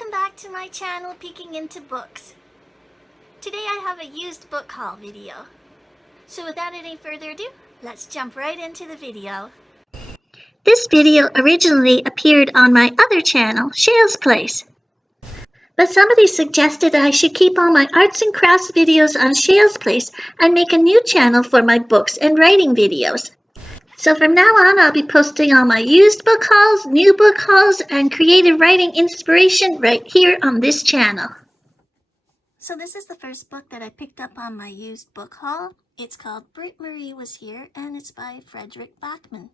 Welcome back to my channel, Peeking Into Books. Today I have a used book haul video. So without any further ado, let's jump right into the video. This video originally appeared on my other channel, Shale's Place. But somebody suggested I should keep all my arts and crafts videos on Shale's Place and make a new channel for my books and writing videos. So from now on, I'll be posting all my used book hauls, new book hauls, and creative writing inspiration right here on this channel. So this is the first book that I picked up on my used book haul. It's called Britt Marie Was Here, and it's by Frederick Backman.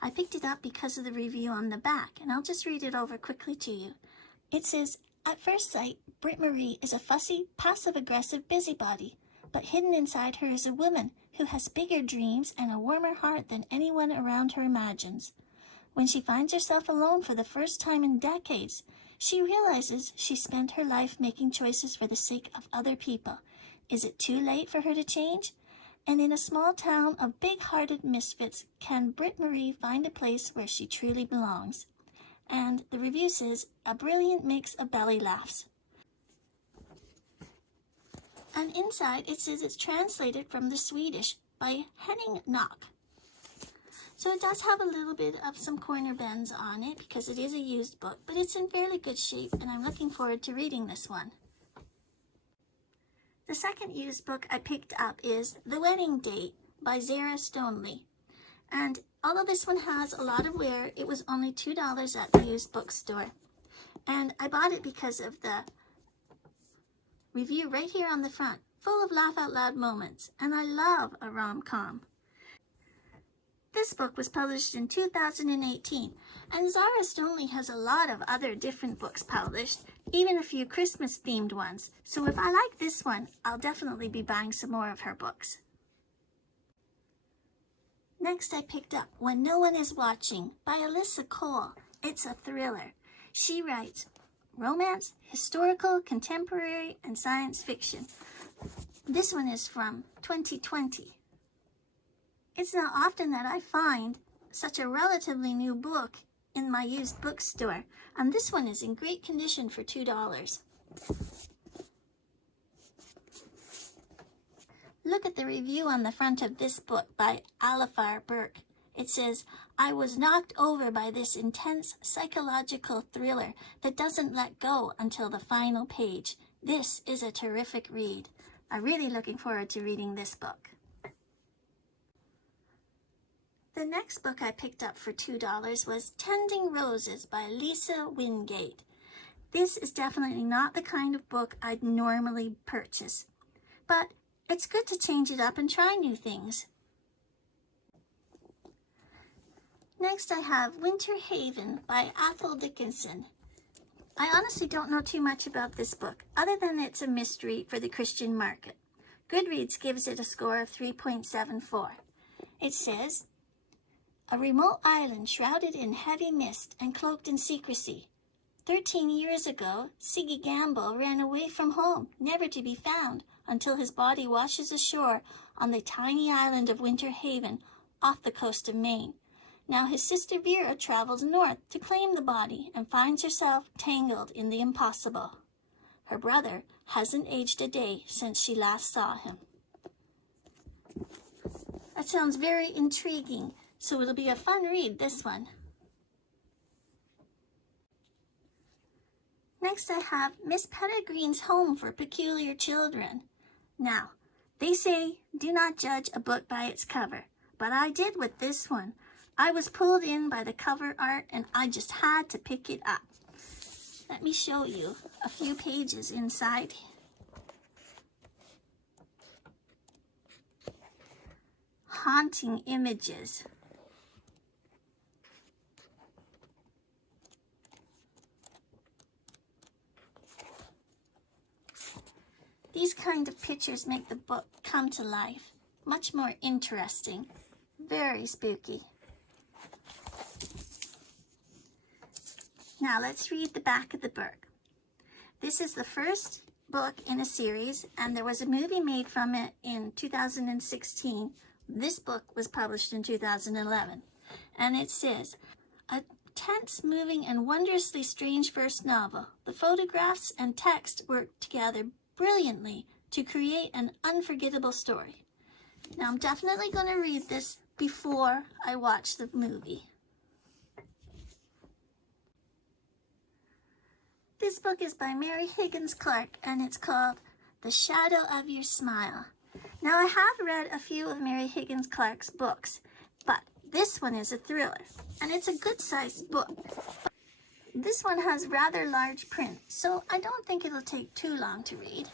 I picked it up because of the review on the back, and I'll just read it over quickly to you. It says, "At first sight, Britt Marie is a fussy, passive-aggressive busybody, but hidden inside her is a woman who has bigger dreams and a warmer heart than anyone around her imagines. When she finds herself alone for the first time in decades, she realizes she spent her life making choices for the sake of other people. Is it too late for her to change? And in a small town of big-hearted misfits, can Britt Marie find a place where she truly belongs?" And the review says, "A brilliant mix of belly laughs." And inside it says it's translated from the Swedish by Henning Knock. So it does have a little bit of some corner bends on it because it is a used book, but it's in fairly good shape, and I'm looking forward to reading this one. The second used book I picked up is The Wedding Date by Zara Stoneleigh. And although this one has a lot of wear, it was only $2 at the used bookstore. And I bought it because of the review right here on the front, full of laugh-out-loud moments, and I love a rom-com. This book was published in 2018, and Zara Stoneleigh has a lot of other different books published, even a few Christmas-themed ones, so if I like this one, I'll definitely be buying some more of her books. Next I picked up When No One Is Watching by Alyssa Cole. It's a thriller. She writes romance, historical, contemporary, and science fiction. This one is from 2020. It's not often that I find such a relatively new book in my used bookstore, and this one is in great condition for $2. Look at the review on the front of this book by Alifar Burke. It says, "I was knocked over by this intense psychological thriller that doesn't let go until the final page. This is a terrific read." I'm really looking forward to reading this book. The next book I picked up for $2 was Tending Roses by Lisa Wingate. This is definitely not the kind of book I'd normally purchase, but it's good to change it up and try new things. Next I have Winter Haven by Athol Dickinson. I honestly don't know too much about this book, other than it's a mystery for the Christian market. Goodreads gives it a score of 3.74. It says, "A remote island shrouded in heavy mist and cloaked in secrecy. 13 years ago, Siggy Gamble ran away from home, never to be found, until his body washes ashore on the tiny island of Winter Haven off the coast of Maine. Now his sister Vera travels north to claim the body and finds herself tangled in the impossible. Her brother hasn't aged a day since she last saw him." That sounds very intriguing, so it'll be a fun read, this one. Next I have Miss Pettigreen's Home for Peculiar Children. Now, they say do not judge a book by its cover, but I did with this one. I was pulled in by the cover art and I just had to pick it up. Let me show you a few pages inside. Haunting images. These kind of pictures make the book come to life. Much more interesting. Very spooky. Now let's read the back of the book. This is the first book in a series, and there was a movie made from it in 2016. This book was published in 2011. And it says, "A tense, moving, and wondrously strange first novel. The photographs and text work together brilliantly to create an unforgettable story. Now, I'm definitely going to read this before I watch the movie. This book is by Mary Higgins Clark, and it's called The Shadow of Your Smile. Now, I have read a few of Mary Higgins Clark's books, but this one is a thriller, and it's a good-sized book. This one has rather large print, so I don't think it'll take too long to read.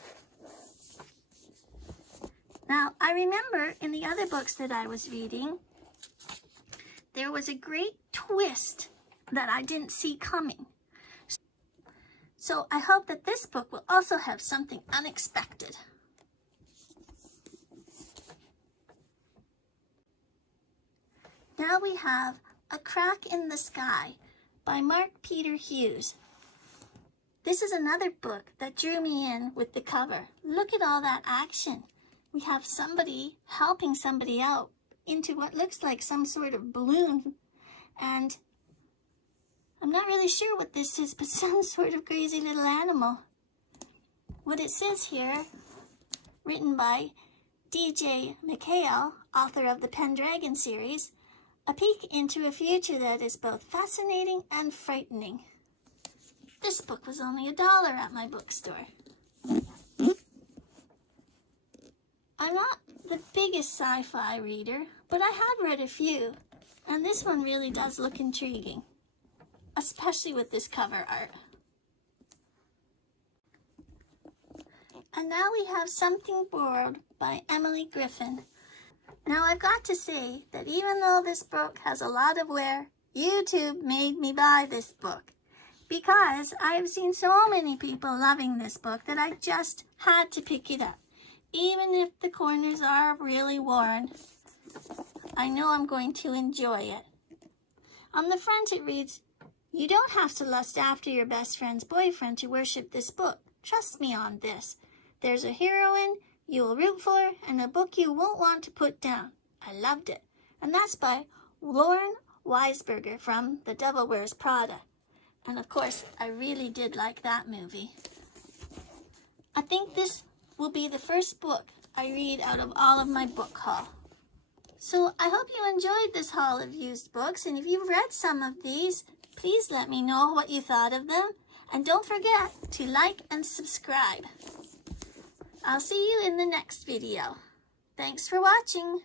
Now, I remember in the other books that I was reading, there was a great twist that I didn't see coming. So I hope that this book will also have something unexpected. Now we have A Crack in the Sky by Mark Peter Hughes. This is another book that drew me in with the cover. Look at all that action. We have somebody helping somebody out into what looks like some sort of balloon, and I'm not really sure what this is, but some sort of crazy little animal. What it says here, written by D.J. McHale, author of the Pendragon series, a peek into a future that is both fascinating and frightening. This book was only $1 at my bookstore. I'm not the biggest sci-fi reader, but I have read a few, and this one really does look intriguing, especially with this cover art. And now we have Something Borrowed by Emily Griffin. Now I've got to say that even though this book has a lot of wear, YouTube made me buy this book, because I've seen so many people loving this book that I just had to pick it up. Even if the corners are really worn, I know I'm going to enjoy it. On the front it reads, "You don't have to lust after your best friend's boyfriend to worship this book. Trust me on this. There's a heroine you will root for and a book you won't want to put down." I loved it. And that's by Lauren Weisberger from The Devil Wears Prada. And of course, I really did like that movie. I think this will be the first book I read out of all of my book haul. So I hope you enjoyed this haul of used books, and if you've read some of these, please let me know what you thought of them, and don't forget to like and subscribe. I'll see you in the next video. Thanks for watching.